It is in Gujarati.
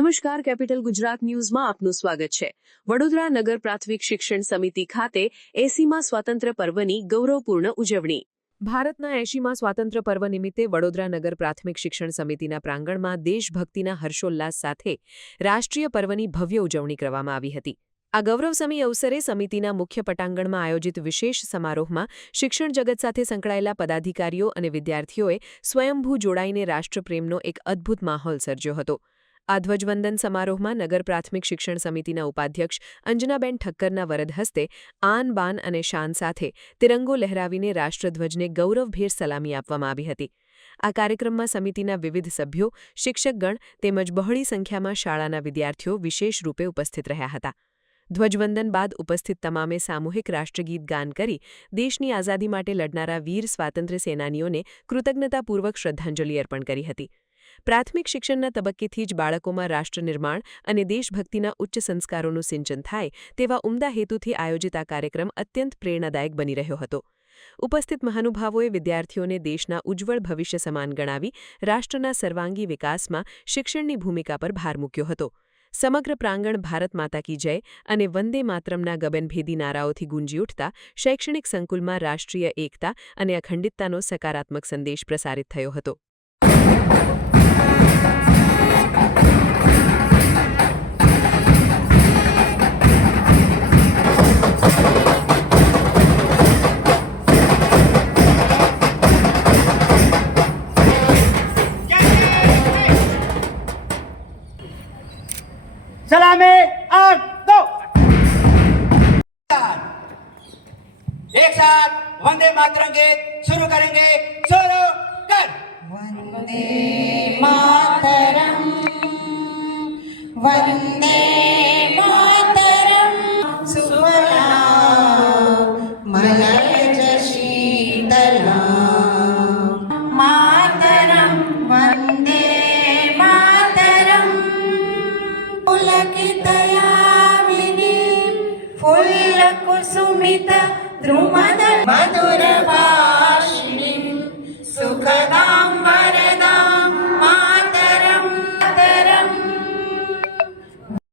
નમસ્કાર, કેપિટલ ગુજરાત ન્યૂઝમાં આપનું સ્વાગત છે। વડોદરા નગર પ્રાથમિક શિક્ષણ સમિતિ ખાતે 80મા સ્વાતંત્ર્ય પર્વની ગૌરવપૂર્ણ ઉજવણી। ભારતના 80મા સ્વાતંત્ર્ય પર્વ નિમિત્તે વડોદરા નગર પ્રાથમિક શિક્ષણ સમિતિના પ્રાંગણમાં દેશભક્તિના હર્ષોલ્લાસ સાથે રાષ્ટ્રીય પર્વની ભવ્ય ઉજવણી કરવામાં આવી હતી। આ ગૌરવસમી અવસરે સમિતિના મુખ્ય પટાંગણમાં આયોજિત વિશેષ સમારોહમાં શિક્ષણ જગત સાથે સંકળાયેલા પદાધિકારીઓ અને વિદ્યાર્થીઓએ સ્વયંભૂ જોડાઈને રાષ્ટ્રપ્રેમનો એક અદ્ભુત માહોલ સર્જ્યો હતો। આ ધ્વજવંદન સમારોહમાં નગર પ્રાથમિક શિક્ષણ સમિતિના ઉપાધ્યક્ષ અંજનાબેન ઠક્કરના વરદ હસ્તે આન બાન અને શાન સાથે તિરંગો લહેરાવીને રાષ્ટ્રધ્વજને ગૌરવભેર સલામી આપવામાં આવી હતી। આ કાર્યક્રમમાં સમિતિના વિવિધ સભ્યો, શિક્ષકગણ તેમજ બહોળી સંખ્યામાં શાળાના વિદ્યાર્થીઓ વિશેષ રૂપે ઉપસ્થિત રહ્યા હતા। ધ્વજવંદન બાદ ઉપસ્થિત તમામે સામૂહિક રાષ્ટ્રગીત ગાન કરી દેશની આઝાદી માટે લડનારા વીર સ્વાતંત્ર્ય સેનાનીઓને કૃતજ્ઞતાપૂર્વક શ્રદ્ધાંજલિ અર્પણ કરી હતી। પ્રાથમિક શિક્ષણના તબક્કેથી જ બાળકોમાં રાષ્ટ્ર નિર્માણ અને દેશભક્તિના ઉચ્ચ સંસ્કારોનું સિંચન થાય તેવા ઉમદા હેતુથી આયોજિત આ કાર્યક્રમ અત્યંત પ્રેરણાદાયક બની રહ્યો હતો। ઉપસ્થિત મહાનુભાવોએ વિદ્યાર્થીઓને દેશના ઉજ્જવળ ભવિષ્ય સમાન ગણાવી રાષ્ટ્રના સર્વાંગી વિકાસમાં શિક્ષણની ભૂમિકા પર ભાર મૂક્યો હતો। સમગ્ર પ્રાંગણ ભારત માતા કી જય અને વંદે માતરમના ગગનભેદી નારાઓથી ગુંજી ઉઠતા શૈક્ષણિક સંકુલમાં રાષ્ટ્રીય એકતા અને અખંડિતતાનો સકારાત્મક સંદેશ પ્રસારિત થયો હતો। सलामी आग दो। एक साथ वंदे मातरम गीत शुरू करेंगे। शुरू कर। वंदे मातरम, वंदे मातरम, सुफलां मलयज शीतलां, मातरम वंदे मातरम, पुलकितयामिनी फुल्लकुसुमित द्रुमदल